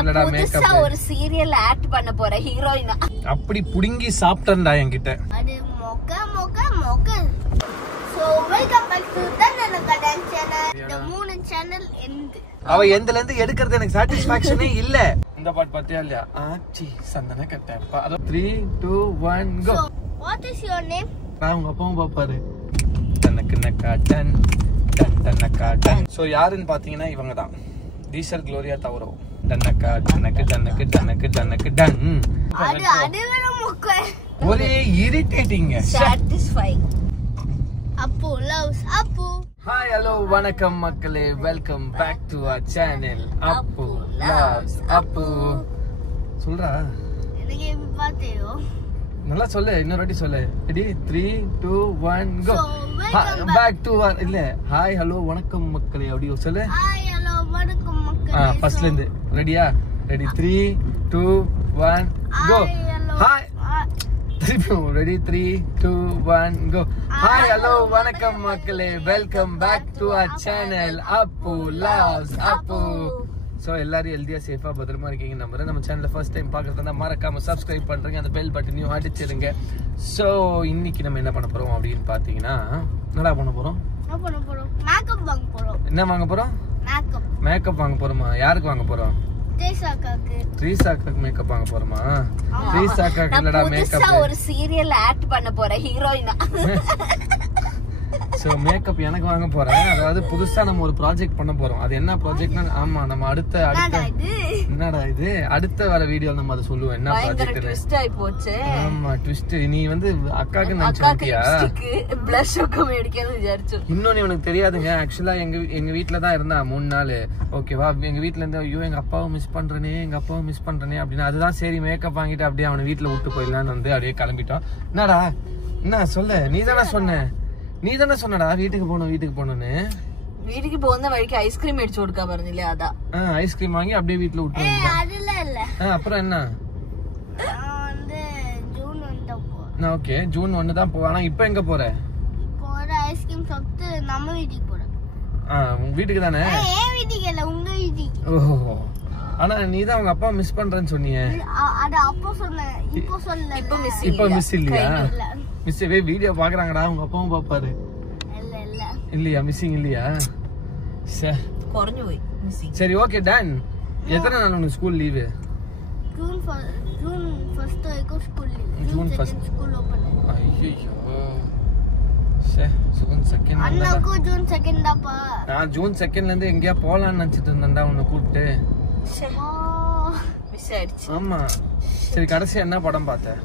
என்னடா மேக்கப் ஒரு serial act பண்ண போற ஹீரோயினா அப்படி புடுங்கி சாப்பிட்டேன்டா என்கிட்ட. அது மொக்க so welcome back to Dandanaka dance channel. இந்த மூணு சேனல் எந்து அவ எந்தல இருந்து எடுக்கிறது எனக்கு சாட்டிஸ்ஃபேக்ஷனே இல்ல. இந்த பாட்டு பாத்தியா இல்லையா? ஆச்சி சந்தன கட்டப்பா. அது 3 2 1 go. What is your name? நான் உங்க அப்பாவும் பாப்பாரு. தன்னக்கா டன் தன்னக்கா டன். சோ யாருன்னு பாத்தீங்கன்னா இவங்க தான். டீசல் க்ளோரியா தவரோ. தன்னக்கா தன்னக்கு தன்னக்கு தன்னக்கு தன்னக்கு டன். அது வேற மொக்க. ஒரே irritating. Satisfying. Appu loves Appu. Hi hello வணக்கம் மக்களே, welcome back to our channel Appu loves Appu. சொல்றா எனக்கு எப்படி பாத்தேயோ நல்லா சொல்லு, இன்னொரு வாட்டி சொல்லு. Ready 3 2 1 go. Back to our இல்ல ஹாய் ஹலோ வணக்கம் மக்களே அப்படி சொல்லு. ஹாய் ஹலோ வணக்கம் மக்களே. ஃபர்ஸ்ட்ல இருந்து ரெடியா? Ready 3 2 1 go. Hi ready 3 2 1 go. Hi hello வணக்கம் மக்களே, welcome back to our channel Appu loves Appu. So எல்லாரும் ஹெல்தியா சேஃபா பத்திரமா இருக்கீங்க நம்புறேன். நம்ம சேனல்ல ஃபர்ஸ்ட் டைம் பாக்குறதா மறக்காம சப்ஸ்கிரைப் பண்றீங்க, அந்த பெல் பட்டனையும் அடிச்சிருங்க. சோ இன்னைக்கு நம்ம என்ன பண்ண போறோம் அப்படின்னு பாத்தீங்கன்னா, என்னடா பண்ண போறோம்? மேக்கப் வாங்க போறோம். என்ன வாங்க போறோம்? மேக்கப் வாங்க போறோமா? யாருக்கு வாங்க போறோம்? த்ரீசாக்கு மேக்கப் வாங்க போறோமா? த்ரீசாக்கு இல்லடா மேக்கப். ஒரு சீரியல் ஆக்ட் பண்ண போற ஹீரோயினா. சோ மேக்கப் எனக்கு வாங்க போறேன். அதாவது புதுசா நம்ம ஒரு ப்ராஜெக்ட் பண்ண போறோம். அது என்ன ப்ராஜெக்ட்னா, ஆமா நம்ம அடுத்த என்னடா இது அடுத்த வர வீடியோ நம்ம அதை சொல்லுவோம் என்ன ப்ராஜெக்ட். ட்விஸ்ட் ஆயி போச்சு. ஆமா ட்விஸ்ட். நீ வந்து அக்காக்கு நினைச்சியா? ப்ளஷ் ஷோக்கம் எடுக்கன்னு விசாரிச்சு. இன்னொன்னு உனக்கு தெரியாதுங்க. ஆக்சுவலா எங்க வீட்ல தான் இருந்தா 3 நாள். ஓகேவா? எங்க வீட்ல இருந்து ஐயோ எங்க அப்பாவை மிஸ் பண்றேனே அப்படின்னு. அதுதான் சரி மேக்கப் வாங்கிட்டு அப்படியே அவனை வீட்டுல விட்டு போயிடலான்னு வந்து அப்படியே கிளம்பிட்டோம். என்னடா என்ன சொல்ல? நீ தானே சொன்னடா வீட்டுக்கு போகணும்னு. வீட்டுக்கு போன வழிக்கு ஐஸ்கிரீம் அடிச்சு கொடுக்க பாருங்க. அதான் ஐஸ்கிரீம் வாங்கி அப்படியே வீட்டுல விட்டு. அப்புறம் என்ன? ஓகே ஜூன் 1 தான் போ. ஆனா இப்ப எங்க போற? ஐஸ்கிரீம் சாப்பிட்டு நம்ம வீட்டுக்கு போறேன். உங்க வீட்டுக்கு தானே? ஏன் வீட்டுக்கு இல்ல, உங்க வீட்டுக்கு. ஓஹோ. ஆனா நீ தான் உங்க அப்பா மிஸ் பண்றேன்னு சொன்னீங்க. அது அப்போ சொன்னேன், இப்போ சொல்லல. இப்போ மிஸ் இல்லையா? மிஸ் வீடியோ பாக்குறாங்கடா, உங்க அப்பாவும் பாப்பாரு. இல்லையா மிஸ்ஸிங் இல்லையா? குறைஞ்சு போய் மிஸ்ஸிங். சரி ஓகே டன். எத்தனை நாள் உனக்கு ஸ்கூல் லீவு? ஜூன் 1 வரைக்கும் school leave. June 1 school open. ஐயோ ஜூன் 2 அண்ணாக்கு ஜூன் 2 தான்ப்பா. நான் ஜூன் 2ல இருந்து எங்கயா போலாம்னு நினைச்சிட்டு இருந்தேன்டா உன்னை கூப்பிட்டு. மிஸ் ஆயிடுச்சு. ஆமா சரி கடைசியா என்ன படம் பார்த்த?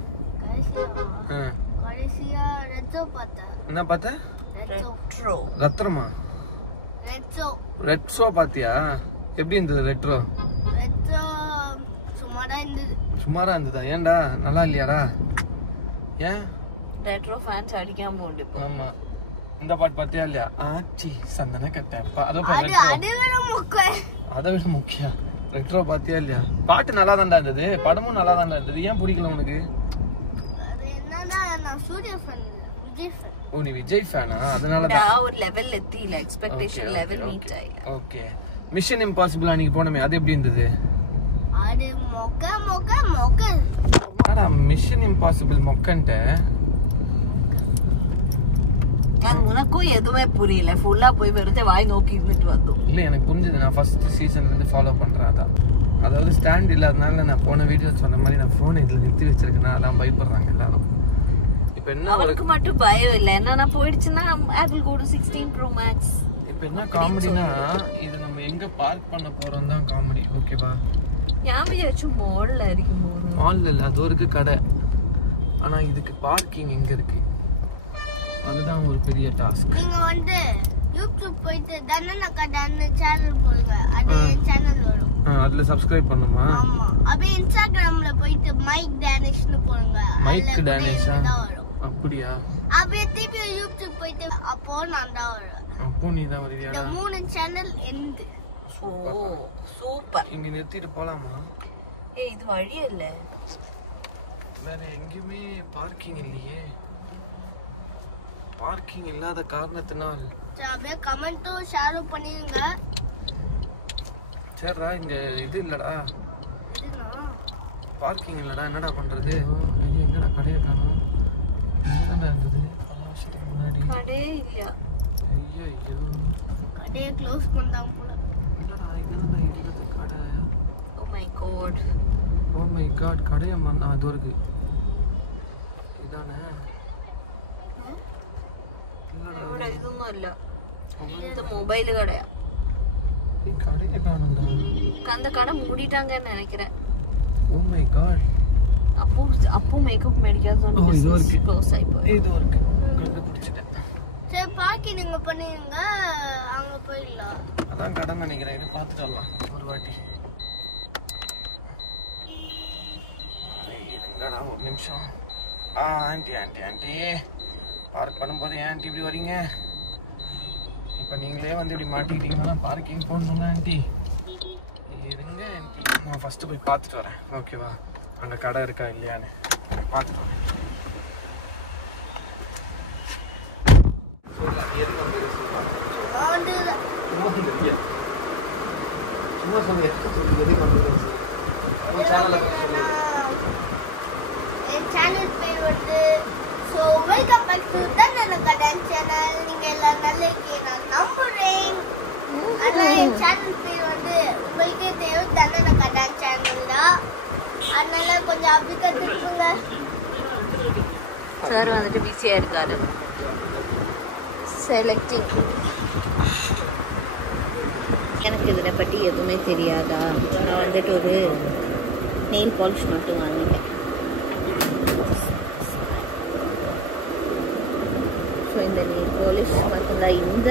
கடைசியா ரெட்ரோ பார்த்தேன். என்ன பார்த்த? ரத்ரமா? ரெட்ரோ பாத்தியா? எப்படி இருந்தது ரெட்ரோ? சுமாரா இருந்ததா? ஏன்டா நல்லா இல்லையாடா? ஏன் ரெட்ரோ ஃபேன்ஸ் அடிக்காம போடு. ஆமா இந்த பாட்டு பாத்தியா இல்லையா? ஆச்சி சந்தன கட்டப்பா. அதை விட முக்கியம் ரெட்ரோ பாத்தியா இல்லையா? பாட்டு நல்லா தான்டா இருந்தது, படமும் நல்லா தான்டா இருந்தது. ஏன் பிடிக்கல உனக்கு? ஓ நீ விஜய் ஃபேனா? அதனால தான் ஒரு லெவல் எத்தில எக்ஸ்பெக்டேஷன் லெவல் மீட் ஆயில. ஓகே மிஷன் இம்பாசிபிள் அன்னைக்கு போனமே, அது எப்படி இருந்தது? அது மொக்க. ஆனா மிஷன் இம்பாசிபிள் மொக்கன்ட்ட உனக்கும் எதுவுமே புரியல. ஃபுல்லா போய் வெறுതെ வாய் நோக்கி இருந்துட்டு வந்தோம். இல்ல எனக்கு புரிஞ்சது. நான் ஃபர்ஸ்ட் சீசன்ல இருந்து ஃபாலோ பண்றேன். அதான் அதாவது ஸ்டாண்ட் இல்லாதனால நான் போன வீடியோ சொன்ன மாதிரி நான் போன் இதுல நிறுத்தி வச்சிருக்கேன்னா அதான் பயப்படுறாங்க எல்லாரும். இப்ப என்ன அவருக்கு மட்டும் பயம் இல்ல, என்னன்னா போயிடுச்சுன்னா Apple go to 16 Pro Max. இப்ப என்ன காமெடினா, இது நம்ம எங்க பார்க் பண்ண போறோம் தான் காமெடி. ஓகேவா? யாமையாச்சும் மால்ல இருக்கு. மால்ல இல்ல, அது ஒரு கடை. ஆனா இதுக்கு பார்க்கிங் எங்க இருக்கு? அதுதான் ஒரு பெரிய டாஸ்க். நீங்க வந்து YouTube போயிட்டு தன்னனக்கா டான்ஸ் சேனல் போடுங்க, அது சேனல் வரும். அதுல சப்ஸ்கிரைப் பண்ணுமா? ஆமா. அப்படியே Instagramல போயிட்டு மைக் டேனிஷ்னு போடுங்க. மைக் டேனிஷா? அப்படியா? அப்படியே திருப்பி YouTube போயிட்டு அப்போ நான் தான் வருவேன். அப்போ நீ தான் வருவியா? இந்த மூணு சேனல் எந்து. ஓ சூப்பர். இங்க நிறுத்திட்டு போலாமா? ஏய் இது வழி இல்ல. வேற எங்கயுமே பார்க்கிங் இல்லையே. பார்க்கிங் இல்லாத காரணத்தினால் அப்படியே கமெண்ட்டும் ஷேரும் பண்ணிருங்க. சரிடா இங்க இது இல்லடா பார்க்கிங் இல்லடா, என்னடா பண்றது? ஐயோ எங்கடா கடையை காணோம். என்னடா இருந்தது வருஷத்துக்கு முன்னாடி? கடையே இல்ல. ஐயோ ஐயோ, கடையை க்ளோஸ் பண்ணாங்க போல. என்னடா இங்கதான் இருந்தது கடை? Oh my God, oh my God, கடையை அது இருக்கு. இதானே? இல்லடா, இதுவும் இல்ல. இது மொபைல் கடையா? கடையை காணோம்டா. அந்த கடை மூடிட்டாங்கன்னு நினைக்கிறேன். Oh my God. அப்போ மேக்கப் மேடிக்காத ஓ இது இருக்கு. க்ளோஸ் ஆயி போய். இது இருக்கு. கண்டுபிடிச்சிட்டேன். சரி பார்க்கிங் நீங்க பண்ணுங்க, அங்க போயிடலாம். அதான் கடை நினைக்கிறேன். இது பார்த்துட்டு வரலாம் ஒரு வாட்டி. என்னடா ஒரு நிமிஷம். ஆண்டி ஆண்டி ஆண்டி, பார்க் பண்ணும்போது ஏன் ஆண்டி இப்படி வரீங்க? இப்போ நீங்களே வந்து இப்படி மாட்டிக்கிட்டீங்கன்னா பார்க்கிங் போடணுங்க ஆண்டி. இருங்க ஆண்டி, நான் ஃபஸ்ட்டு போய் பார்த்துட்டு வரேன். ஓகேவா? அங்கே கடை இருக்கா இல்லையான்னு பார்த்துட்டு வரேன். சும்மா சொல்லுங்க, எது பண்ணுறது? என் சேனல் பேர் வந்து welcome back to Dandanaka dance channel. நீங்க எல்லாரும் நல்லா இருக்கீங்க நான் நம்புறேன். ஆனா என் சேனல் பேர் வந்து உங்களுக்கே தெரியும், தன்னனக்கா டான்ஸ் சேனல் தான். அதனால கொஞ்சம் அப்படி கற்றுக்குங்க. சார் வந்துட்டு பிஸியா இருக்காரு செலக்டிங். எனக்கு இதை பற்றி எதுவுமே தெரியாதா? நான் வந்துட்டு ஒரு நெயில் பாலிஷ் மட்டும் வாங்கிட்டேன். ஸோ இந்த நெயில் பாலிஷ் மட்டும்தான் இந்த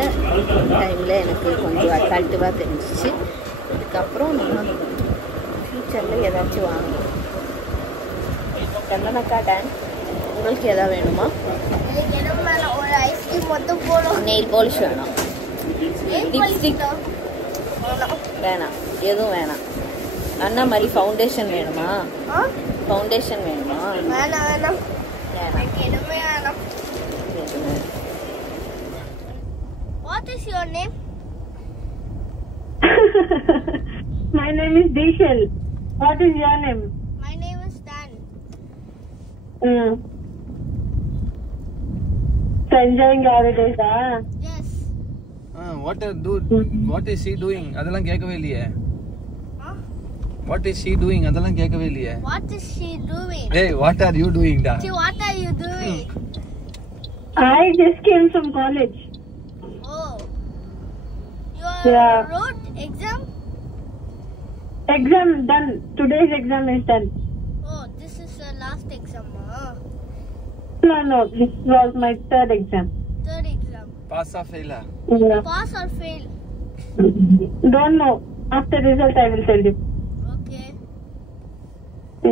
டைமில் எனக்கு கொஞ்சம் அட்ராக்டிவாக தெரிஞ்சிச்சு. இதுக்கப்புறம் நம்ம ஃப்யூச்சரில் ஏதாச்சும் வாங்கணும். தன்னனக்கா டான்ஸ் உங்களுக்கு எதாவது வேணுமா? ஒரு ஐஸ்கிரீம் மட்டும் போடும். நெயில் பாலிஷ் வேணும், லிப்ஸ்டிக் வேணாம், எதுவும் வேணாம். அண்ணா மாதிரி ஃபவுண்டேஷன் வேணுமா? ஃபவுண்டேஷன் வேணுமா? வேணாம் வேணாம் வேணாம், எதுவுமே வேணாம். What is your name? My name is Dishal. What is your name? My name is Dan. So enjoying your holidays, Yes. What is she doing? அதெல்லாம் கேட்கவே இல்லையே. What is she doing? அதெல்லாம் கேட்கவே இல்லையே. What is she doing? Hey, what are you doing da? See, what are you doing? I just came from college. Oh. Your Yeah. road exam? Exam done. Today's exam is done. Oh, this is the last exam. No, this was my third exam. Third exam. Pass or fail? Yeah. Pass or fail? Don't know. After result I will tell you. Okay.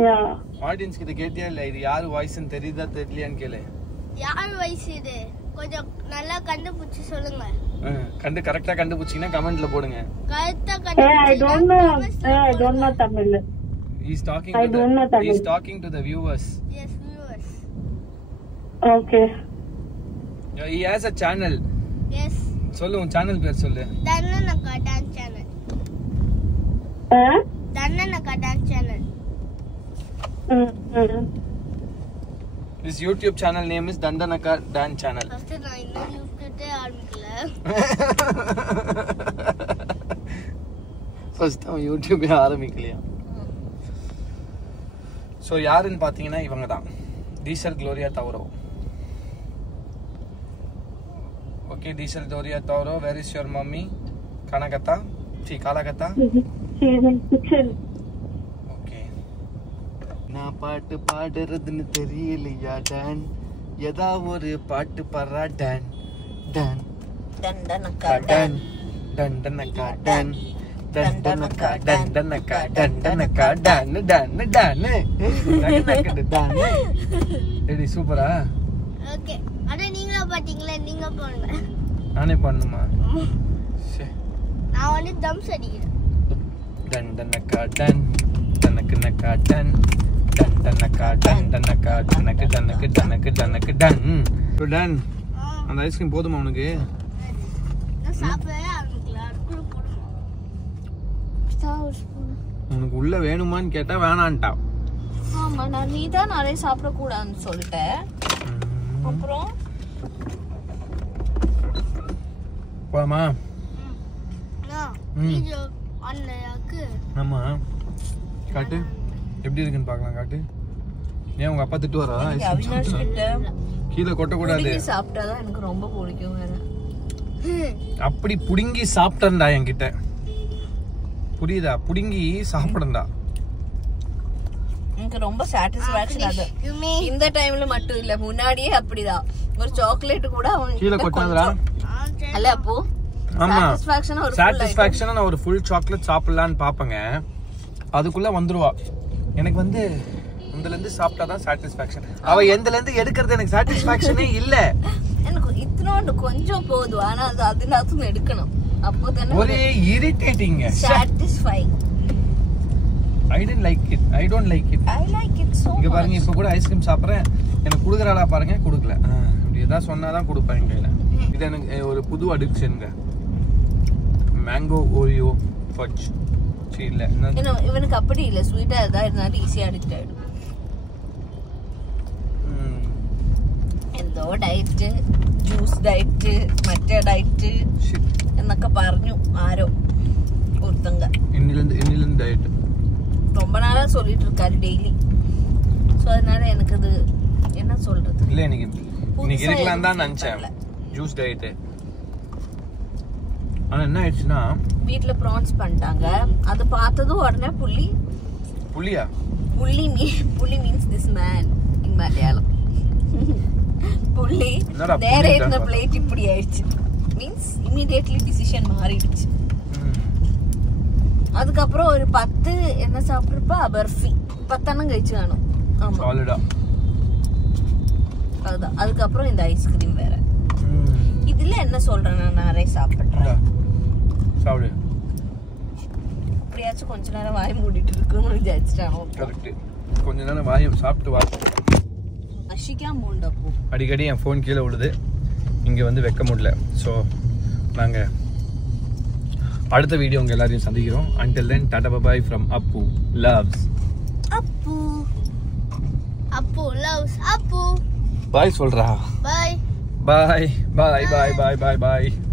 Yeah. Audience கிட்ட கேட்டியா இல்ல இது யார் வாய்ஸ்னு தெரியுதா தெரியலையான்னு கேளு. யார் வயசு இது? கொஞ்சம் நல்லா கண்டுபிடிச்சு சொல்லுங்க. கரெக்டா கண்டுபிடிச்சீங்கன்னா கமெண்ட்ல போடுங்க. கரெக்ட்டா Hey, கண்டுபிடிச்சு. I don't know. Hey, I don't know Tamil. He is talking I don't know Tamil. He is talking to the viewers. Yes, viewers. Okay. He has a channel. Yes. சொல்லு உன் சேனல் பேர் சொல்லு. Dandanaka dance channel. Dandanaka dance channel. This YouTube channel name is Dandanaka Dance Channel. First நான் இன்னும் யூடியூப்ல ஆரம்பிக்கல. First அவன் யூடியூபே ஆரம்பிக்கலையா? So யாருன்னு பார்த்தீங்கன்னா இவங்க தான், டீசல் க்ளோரியா தவரோ. ஓகே, டீசல் க்ளோரியா தவரோ. Where is your mummy? கனகத்தா காலகத்தா. She is in kitchen. Okay, நான் பாட்டு பாடுறதுன்னு தெரியலையா டான்? ஏதா ஒரு பாட்டு பாடுறா டான் டான் தன்னனக்கா டான் டண்டனக்கா டான் டண்டனக்கா டண்டனக்கா டண்டனக்கா டான் டான் டான் டண்டனக்கா டான். ரெடி, சூப்பரா? ஓகே. அட நீங்களா பாத்தீங்களா? நீங்க போடுங்க. நானே பண்ணுமா? சரி, நான் வந்து தம்ஸ் அடிக்கிறேன். டண்டனக்கா டான் டனக்கனக்கா டான் டண்டனக்கா டண்டனக்கா டனக்கு டனக்கு டனக்கு டனக்கு டான். ஸோ டான், அந்த ஐஸ்கிரீம் போதுமா உனக்கு? நான் சாப்பிடவே ஆரம்பிக்கல. அதுக்குள்ள போடுமா? உனக்கு உள்ள வேணுமான்னு கேட்டா வேணான்ட்டா. ஆமா நான் நீ தான் நிறைய சாப்பிட கூடாதுன்னு சொல்லிட்டேன். அப்புறம் போலாமா? ஆமா காட்டு எப்படி இருக்குன்னு பார்க்கலாம். காட்டு. ஏன் உங்க அப்பா திட்டு வரா? அவினாஷ் கிட்ட கீழே கொட்ட கூடாது. சாப்பிட்டாதான் எனக்கு ரொம்ப பிடிக்கும் வேற. அப்படி புடுங்கி சாப்பிட்டா என்கிட்ட புரியுதா? புடுங்கி சாப்பிடண்டா. எனக்கு ரொம்ப சாட்டிஸ்ஃபேக்ஷன் அது. இந்த டைம்ல மட்டும் இல்ல, முன்னாடியே அப்படிதான். ஒரு சாக்லேட் கூட அவன் கீழே கொட்டாதடா. அல்ல அப்போ ஆமா சாட்டிஸ்ஃபேக்ஷனா நான் ஒரு ஃபுல் சாக்லேட் சாப்பிடலான்னு பாப்பங்க. அதுக்குள்ள வந்துருவா. எனக்கு வந்து உந்தல இருந்து சாப்பிட்டாதான் சாட்டிஸ்ஃபேக்ஷன். அவ எந்தல இருந்து எடுக்கிறது எனக்கு சாட்டிஸ்ஃபேக்ஷனே இல்ல. எனக்கு இத்தனோண்டு கொஞ்சம் போதும், ஆனா அது அதுனாத்தும் எடுக்கணும். அப்போதானே ஒரே irritating. Satisfy. I didn't like it. I don't like it. I like it so much. இங்க பாருங்க, இப்ப கூட ஐஸ்கிரீம் சாப்பிடுறேன். எனக்கு குடுக்குறாளா பாருங்க, குடுக்கல. இப்படி ஏதாவது சொன்னாதான் கொடுப்பேன் என் கையில. இது எனக்கு ஒரு புது அடிக்ஷன்ங்க. Mango Oreo fudge. இல்ல இவனுக்கு அப்படி இல்ல, ஸ்வீட்டா ஏதாவது இருந்தாலும் ஈஸியா அடிக்ட் ஆயிடும். എന്തോ ഡയറ്റ്, ജ്യൂസ് ഡയറ്റ്, മറ്റേ ഡയറ്റ് എന്നൊക്കെ പറഞ്ഞു ആരോ ஒருத்தங்க. இன்னிலிருந்து டயட் ரொம்ப நாளா சொல்லிட்டு இருக்காரு டெய்லி. சோ அதனால எனக்கு அது என்ன சொல்றது இல்ல, இன்னைக்கு இருக்கலாம் தான் நினைச்சேன் ஜூஸ் டயட். ஆனா என்ன ஆயிடுச்சுன்னா வீட்ல ப்ரான்ஸ் பண்ணிட்டாங்க. அது பார்த்ததும் உடனே புள்ளியா புள்ளி means this man in Malayalam. புள்ளி நேரே இருந்த பிளேட் இப்படி ஆயிடுச்சு. மீன்ஸ் இமிடியேட்லி டிசிஷன் மாறிடுச்சு. அதுக்கப்புறம் ஒரு 10 என்ன சாப்பிட்றப்ப பர்ஃபி 10 കഴിച്ചു காணும். ஆமா சாலிடா. அதுதான். அதுக்கப்புறம் இந்த ஐஸ்கிரீம் வேற. இதுல என்ன சொல்றேன், நான் நிறைய சாப்பிட்றேன். சாப்பிடு. இப்படியாச்சும் கொஞ்ச நேரம் வாய் மூடிட்டு இருக்குன்னு விசாரிச்சிட்டானோ. கரெக்ட். கொஞ்ச நேரம் வாய் சாப்பிட்டு வா. அஷிகா மூண்டப்போ அடிக்கடி என் ஃபோன் கீழே விழுது, இங்க வந்து வைக்க முடியல. ஸோ நாங்க அடுத்த வீடியோ உங்க எல்லாரையும் சந்திக்கிறோம். until then tata bye bye from Appu loves Appu loves Appu. bye சொல்றா. Bye. bye bye bye bye bye bye